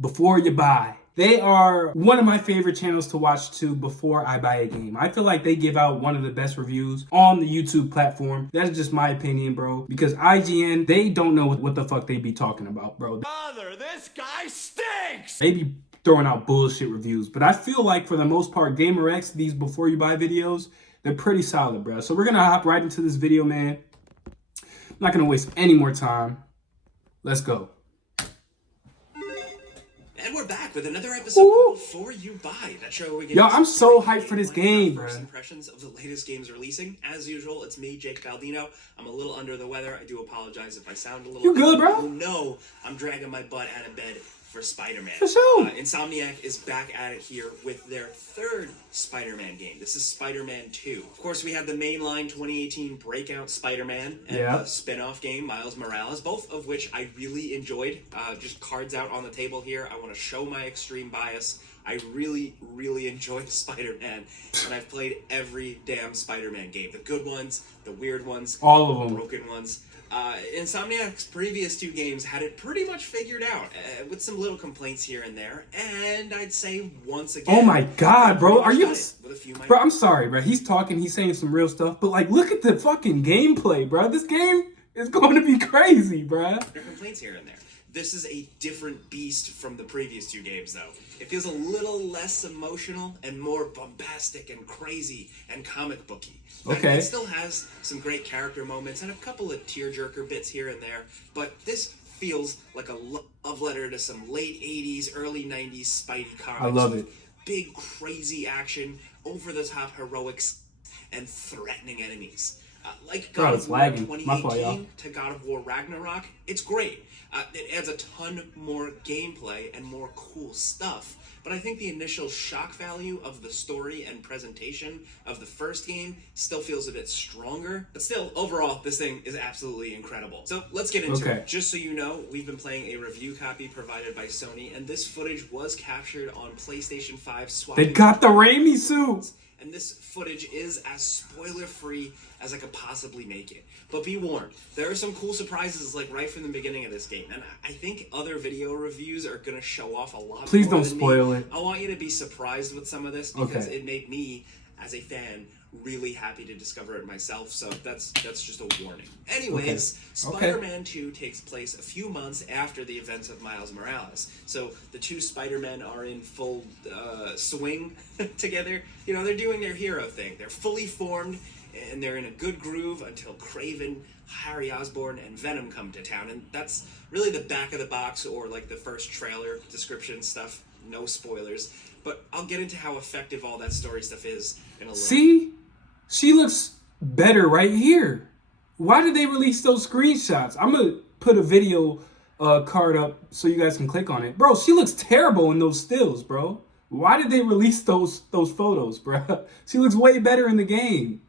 before you buy. They are one of my favorite channels to watch too before I buy a game. I feel like they give out one of the best reviews on the YouTube platform. That's just my opinion, bro. Because IGN, they don't know what the fuck they be talking about, bro. Father, this guy stinks! They be throwing out bullshit reviews. But I feel like for the most part, Gameranx, these before you buy videos, they're pretty solid, bro. So we're gonna hop right into this video, man. I'm not gonna waste any more time. Let's go. And we're back with another episode of Before You Buy. That show we get. Yo, I'm so hyped for this game, bro. First impressions of the latest games releasing. As usual, it's me, Jake Baldino. I'm a little under the weather. I do apologize if I sound a little. You good, bro? You know I'm dragging my butt out of bed for Spider-Man. For sure. Insomniac is back at it here with their third Spider-Man game. This is Spider-Man 2. Of course, we had the mainline 2018 breakout Spider-Man and the spin-off game, Miles Morales, both of which I really enjoyed. Just cards out on the table here. I want to show my extreme bias. I really, really enjoyed Spider-Man, and I've played every damn Spider-Man game. The good ones, the weird ones, all of them, the broken ones. Insomniac's previous two games had it pretty much figured out, with some little complaints here and there, and I'd say once again... Oh my god, bro, are you... With a few bro, I'm sorry, bro, he's talking, he's saying some real stuff, but like, look at the fucking gameplay, bro. This game is going to be crazy, bro. There are complaints here and there. This is a different beast from the previous two games, though. It feels a little less emotional and more bombastic and crazy and comic booky. Okay. It still has some great character moments and a couple of tearjerker bits here and there, but this feels like a love letter to some late 80s, early 90s Spidey comics. I love it. Big, crazy action, over-the-top heroics, and threatening enemies. Like God of War 2018 to God of War Ragnarok, it's great. It adds a ton more gameplay and more cool stuff. But I think the initial shock value of the story and presentation of the first game still feels a bit stronger. But still, overall, this thing is absolutely incredible. So let's get into it. Just so you know, we've been playing a review copy provided by Sony, and this footage was captured on PlayStation 5 swapping. They got the Raimi suit! And this footage is as spoiler-free as I could possibly make it. But be warned, there are some cool surprises like right from the beginning of this game. And I think other video reviews are going to show off a lot. Please more don't than spoil me. it. I want you to be surprised with some of this because it made me, as a fan, really happy to discover it myself, so that's just a warning. Anyways, Spider-Man 2 takes place a few months after the events of Miles Morales. So the two Spider-Men are in full swing together. You know, they're doing their hero thing. They're fully formed, and they're in a good groove until Kraven, Harry Osborn, and Venom come to town. And that's really the back of the box or like the first trailer description stuff. No spoilers. But I'll get into how effective all that story stuff is in a little. See? She looks better right here. Why did they release those screenshots? I'm going to put a video card up so you guys can click on it. Bro, she looks terrible in those stills, bro. Why did they release those photos, bro? She looks way better in the game.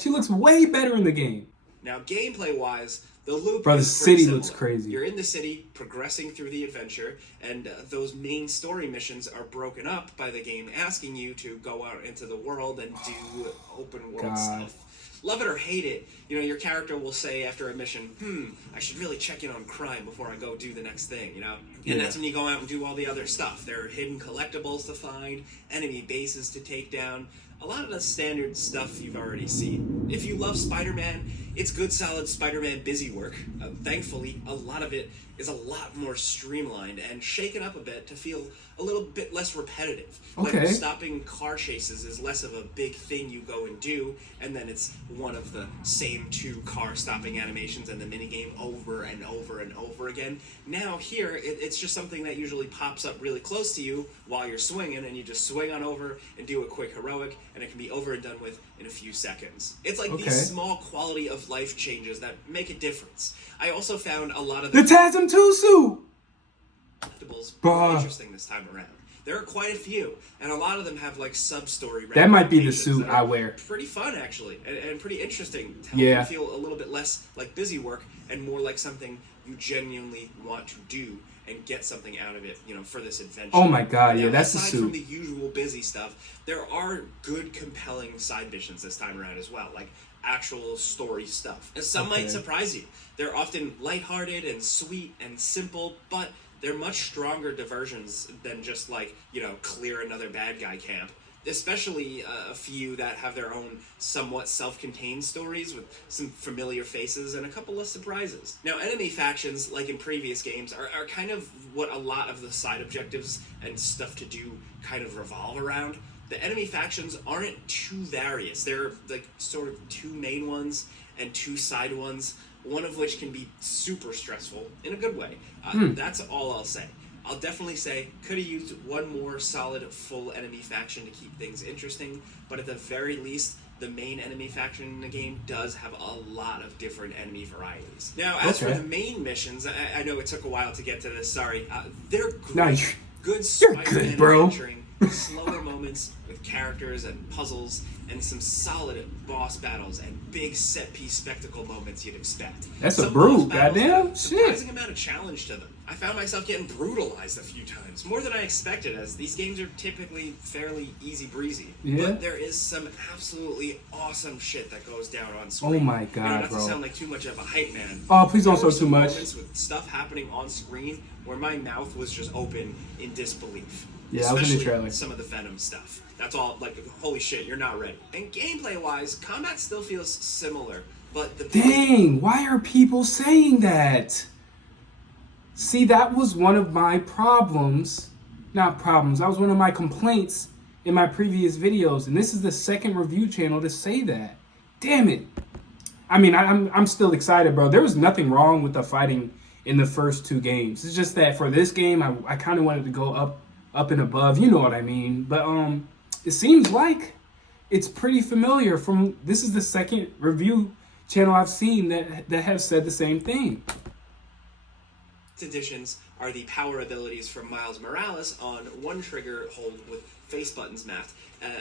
She looks way better in the game. Now, gameplay-wise, the loop Bro, the is pretty city similar. looks crazy. You're in the city, progressing through the adventure, and those main story missions are broken up by the game asking you to go out into the world and do open world stuff. Love it or hate it, you know, your character will say after a mission, I should really check in on crime before I go do the next thing, you know? And that's when you go out and do all the other stuff. There are hidden collectibles to find, enemy bases to take down, a lot of the standard stuff you've already seen. If you love Spider-Man, it's good, solid Spider-Man busy work. Thankfully, a lot of it is a lot more streamlined and shaken up a bit to feel a little bit less repetitive. Okay. Like stopping car chases is less of a big thing you go and do, and then it's one of the same two car stopping animations and the minigame over and over and over again. Now here, it's just something that usually pops up really close to you while you're swinging, and you just swing on over and do a quick heroic, and it can be over and done with in a few seconds. It's like these small quality of life changes that make a difference. I also found a lot of the TASM 2 suit collectibles really interesting this time around. There are quite a few, and a lot of them have like sub-story. That might be the suit I wear. Pretty fun, actually, and pretty interesting. To help you feel a little bit less like busy work and more like something you genuinely want to do and get something out of it, you know, for this adventure. Oh my god, now, yeah, that's the suit. Aside from the usual busy stuff, there are good, compelling side missions this time around as well, like actual story stuff. And some might surprise you. They're often lighthearted and sweet and simple, but they're much stronger diversions than just like, clear another bad guy camp. Especially a few that have their own somewhat self-contained stories with some familiar faces and a couple of surprises. Now, enemy factions, like in previous games, are kind of what a lot of the side objectives and stuff to do kind of revolve around. The enemy factions aren't too various. They're like sort of two main ones and two side ones, one of which can be super stressful in a good way. That's all I'll say. I'll definitely say, could have used one more solid full enemy faction to keep things interesting, but at the very least, the main enemy faction in the game does have a lot of different enemy varieties. Now, as for the main missions, I know it took a while to get to this, sorry. They're great. Nice. Good You're Spider-Man good, bro. adventuring, slower moments with characters and puzzles, and some solid boss battles and big set-piece spectacle moments you'd expect. That's Some a brute, boss battles goddamn have a shit. surprising amount of challenge to them. I found myself getting brutalized a few times, more than I expected, as these games are typically fairly easy breezy. Yeah. But there is some absolutely awesome shit that goes down on screen. Oh my God, not bro. to sound like too much of a hype man. Oh, please don't There were show too some much. moments with stuff happening on screen where my mouth was just open in disbelief. Yeah, I was in the Especially trailer. some of the Venom stuff. That's all, like, holy shit, you're not ready. And gameplay-wise, combat still feels similar, but the Dang, why are people saying that? See, that was one of my problems. Not problems, that was one of my complaints in my previous videos. And this is the second review channel to say that. Damn it. I mean, I'm still excited, bro. There was nothing wrong with the fighting in the first two games. It's just that for this game, I kind of wanted to go up and above. You know what I mean? But it seems like it's pretty familiar from... This is the second review channel I've seen that have said the same thing. additions are the power abilities from Miles Morales on one trigger hold with face buttons mapped,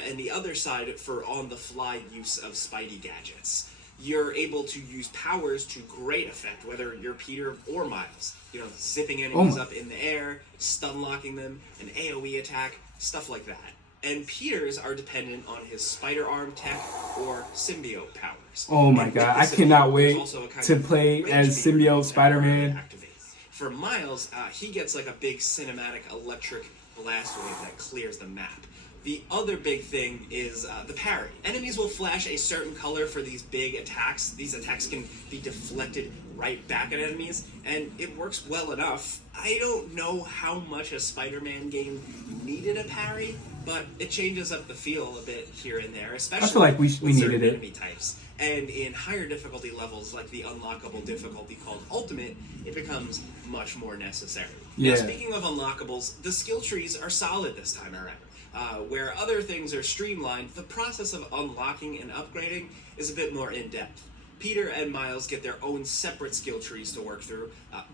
and the other side for on-the-fly use of Spidey gadgets. You're able to use powers to great effect, whether you're Peter or Miles. You know, zipping enemies up in the air, stun locking them, an AoE attack, stuff like that. And Peter's are dependent on his spider arm tech or symbiote powers. Oh my god, I cannot wait to play as symbiote Spider-Man. For Miles, he gets like a big cinematic electric blast wave that clears the map. The other big thing is the parry. Enemies will flash a certain color for these big attacks. These attacks can be deflected right back at enemies, and it works well enough. I don't know how much a Spider-Man game needed a parry, but it changes up the feel a bit here and there, especially I feel like we with needed it. enemy types. And in higher difficulty levels, like the unlockable difficulty called Ultimate, it becomes much more necessary. Yeah. Now, speaking of unlockables, the skill trees are solid this time around. Where other things are streamlined, the process of unlocking and upgrading is a bit more in-depth. Peter and Miles get their own separate skill trees to work through,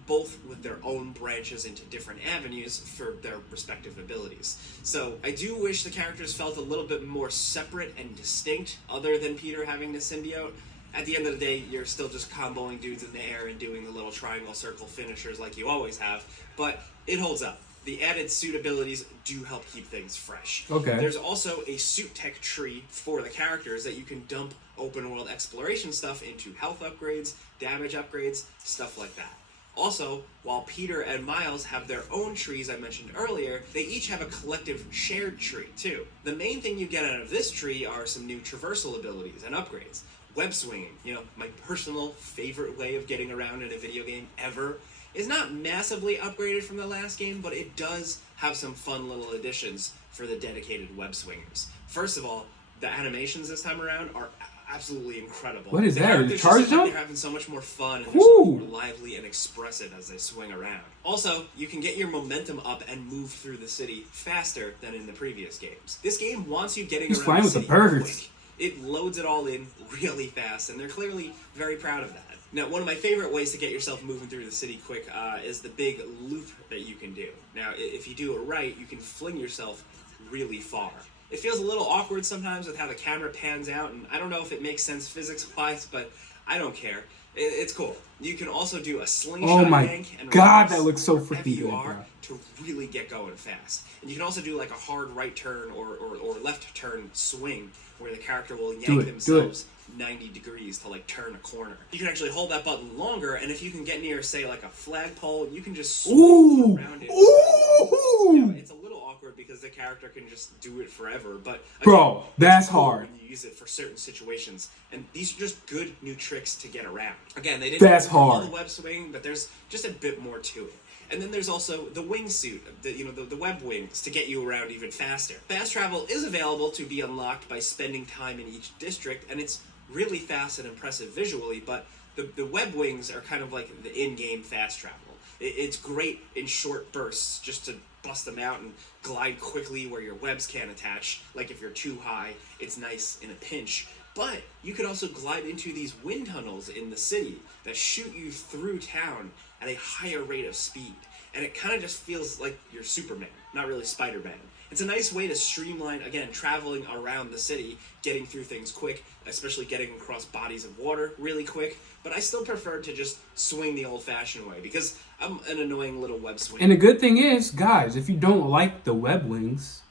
both with their own branches into different avenues for their respective abilities. So I do wish the characters felt a little bit more separate and distinct, other than Peter having the symbiote. At the end of the day, you're still just comboing dudes in the air and doing the little triangle circle finishers like you always have, but it holds up. The added suit abilities do help keep things fresh. Okay. There's also a suit tech tree for the characters that you can dump open world exploration stuff into health upgrades, damage upgrades, stuff like that. Also, while Peter and Miles have their own trees I mentioned earlier, they each have a collective shared tree too. The main thing you get out of this tree are some new traversal abilities and upgrades. Web swinging, you know, my personal favorite way of getting around in a video game ever, is not massively upgraded from the last game, but it does have some fun little additions for the dedicated web swingers. First of all, the animations this time around are absolutely incredible. What is the that? characters Charge just look like jump? they're having so much more fun, and they're so Ooh. much more lively and expressive as they swing around. Also, you can get your momentum up and move through the city faster than in the previous games. This game wants you getting He's around flying the with the city birds. quick. It loads it all in really fast, and they're clearly very proud of that. Now, one of my favorite ways to get yourself moving through the city quick is the big loop that you can do. Now, if you do it right, you can fling yourself really far. It feels a little awkward sometimes with how the camera pans out, and I don't know if it makes sense physics-wise, but I don't care. It's cool. You can also do a Oh slingshot my yank and god, reverse that looks so wherever freaking you good, are bro. to really get going fast. And you can also do like a hard right turn or left turn swing where the character will yank themselves 90 degrees to like turn a corner. You can actually hold that button longer, and if you can get near, say, like a flagpole, you can just swing around it. Ooh! Now, it's a little awkward because the character can just do it forever, but again, Bro, that's cool hard. when you use it for certain situations, and these are just good new tricks to get around. Again, they didn't That's call hard. the web swing, but there's just a bit more to it. And then there's also the wingsuit, the web wings to get you around even faster. Fast travel is available to be unlocked by spending time in each district, and it's really fast and impressive visually, but the web wings are kind of like the in-game fast travel. It's great in short bursts just to bust them out and glide quickly where your webs can't attach. Like if you're too high, it's nice in a pinch. But you can also glide into these wind tunnels in the city that shoot you through town at a higher rate of speed. And it kind of just feels like you're Superman, not really Spider-Man. It's a nice way to streamline, again, traveling around the city, getting through things quick, especially getting across bodies of water really quick. But I still prefer to just swing the old-fashioned way because I'm an annoying little web swinger. And the good thing is, guys, if you don't like the web wings,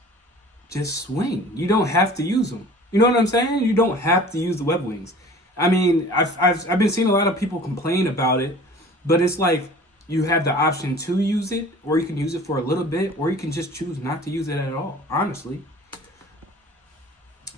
just swing. You don't have to use them. You know what I'm saying? You don't have to use the web wings. I mean, I've been seeing a lot of people complain about it, but it's like you have the option to use it, or you can use it for a little bit, or you can just choose not to use it at all. Honestly,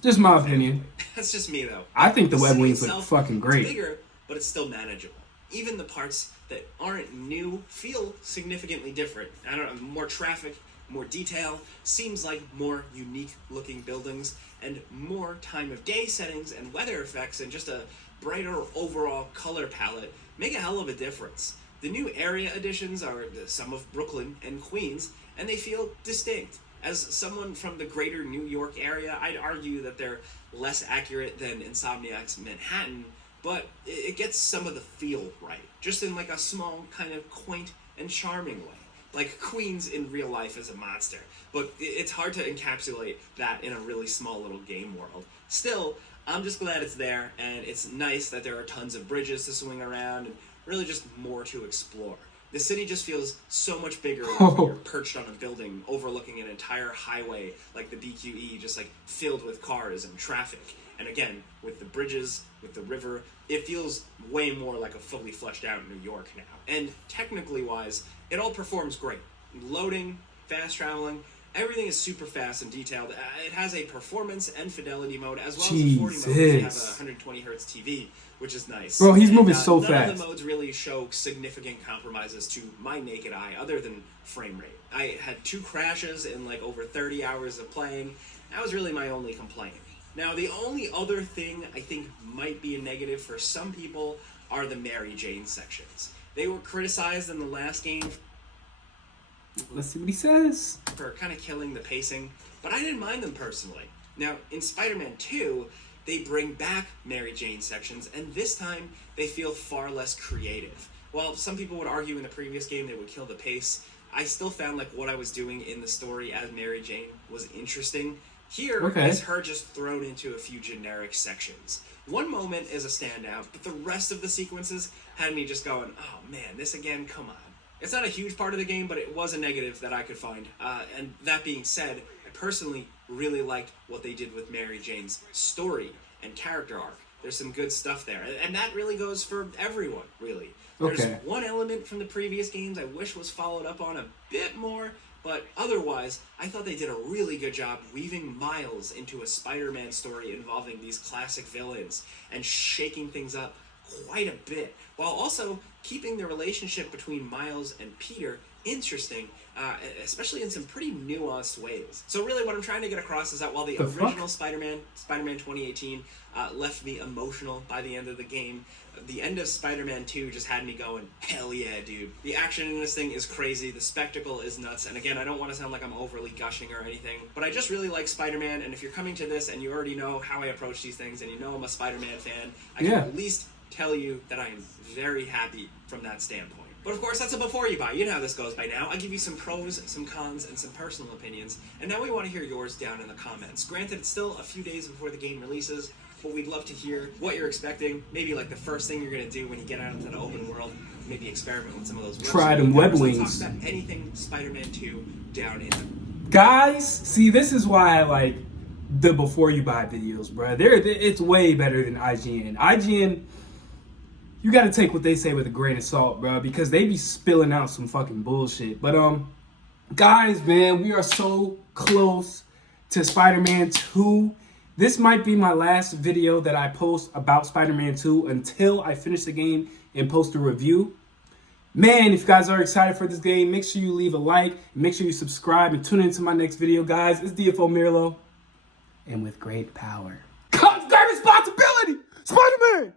just my opinion. That's just me, though. I think the web city wings look itself, fucking great. It's bigger, but it's still manageable. Even the parts that aren't new feel significantly different. I don't know, more traffic, more detail, seems like more unique looking buildings, and more time of day settings and weather effects, and just a brighter overall color palette make a hell of a difference. The new area additions are some of Brooklyn and Queens, and they feel distinct. As someone from the greater New York area, I'd argue that they're less accurate than Insomniac's Manhattan, but it gets some of the feel right, just in like a small, kind of quaint and charming way. Like Queens in real life is a monster, but it's hard to encapsulate that in a really small little game world. Still, I'm just glad it's there, and it's nice that there are tons of bridges to swing around and really just more to explore. The city just feels so much bigger when you're perched on a building overlooking an entire highway like the BQE, just like filled with cars and traffic. And again, with the bridges, with the river, it feels way more like a fully fleshed out New York now. And technically wise, it all performs great. Loading, fast traveling, everything is super fast and detailed. It has a performance and fidelity mode as well as a 40 mode if you have a 120 hertz TV, which is nice. Bro, he's moving so none fast. of the modes really show significant compromises to my naked eye other than frame rate. I had 2 crashes in like over 30 hours of playing. That was really my only complaint. Now, the only other thing I think might be a negative for some people are the Mary Jane sections. They were criticized in the last game Let's see what he says. for kind of killing the pacing, but I didn't mind them personally. Now, in Spider-Man 2, they bring back Mary Jane sections, and this time they feel far less creative. While some people would argue in the previous game they would kill the pace, I still found like what I was doing in the story as Mary Jane was interesting. Here, it's her just thrown into a few generic sections. One moment is a standout, but the rest of the sequences had me just going, oh man, this again, come on. It's not a huge part of the game, but it was a negative that I could find. And that being said, I personally really liked what they did with Mary Jane's story and character arc. There's some good stuff there. And that really goes for everyone, really. There's one element from the previous games I wish was followed up on a bit more, but otherwise, I thought they did a really good job weaving Miles into a Spider-Man story involving these classic villains and shaking things up quite a bit, while also keeping the relationship between Miles and Peter interesting, especially in some pretty nuanced ways. So really what I'm trying to get across is that while the original Spider-Man 2018, left me emotional by the end of the game, the end of Spider-Man 2 just had me going, hell yeah, dude. The action in this thing is crazy, the spectacle is nuts, and again, I don't want to sound like I'm overly gushing or anything, but I just really like Spider-Man, and if you're coming to this and you already know how I approach these things, and you know I'm a Spider-Man fan, I can at least tell you that I am very happy from that standpoint. But of course, that's a before you buy. You know how this goes by now. I give you some pros, some cons, and some personal opinions, and now we want to hear yours down in the comments. Granted, it's still a few days before the game releases. but we'd love to hear what you're expecting. Maybe like the first thing you're going to do when you get out into the open world. Maybe experiment with some of those try them web wings. Talk about anything Spider-Man 2 down in them. Guys, see, this is why I like the before you buy videos, bro. It's way better than IGN. IGN, you got to take what they say with a grain of salt, bro, because they be spilling out some fucking bullshit. But guys, man, we are so close to Spider-Man 2. This might be my last video that I post about Spider-Man 2 until I finish the game and post a review. Man, if you guys are excited for this game, make sure you leave a like, make sure you subscribe, and tune into my next video, guys. It's DFO Mirlo, and with great power comes great responsibility, Spider-Man!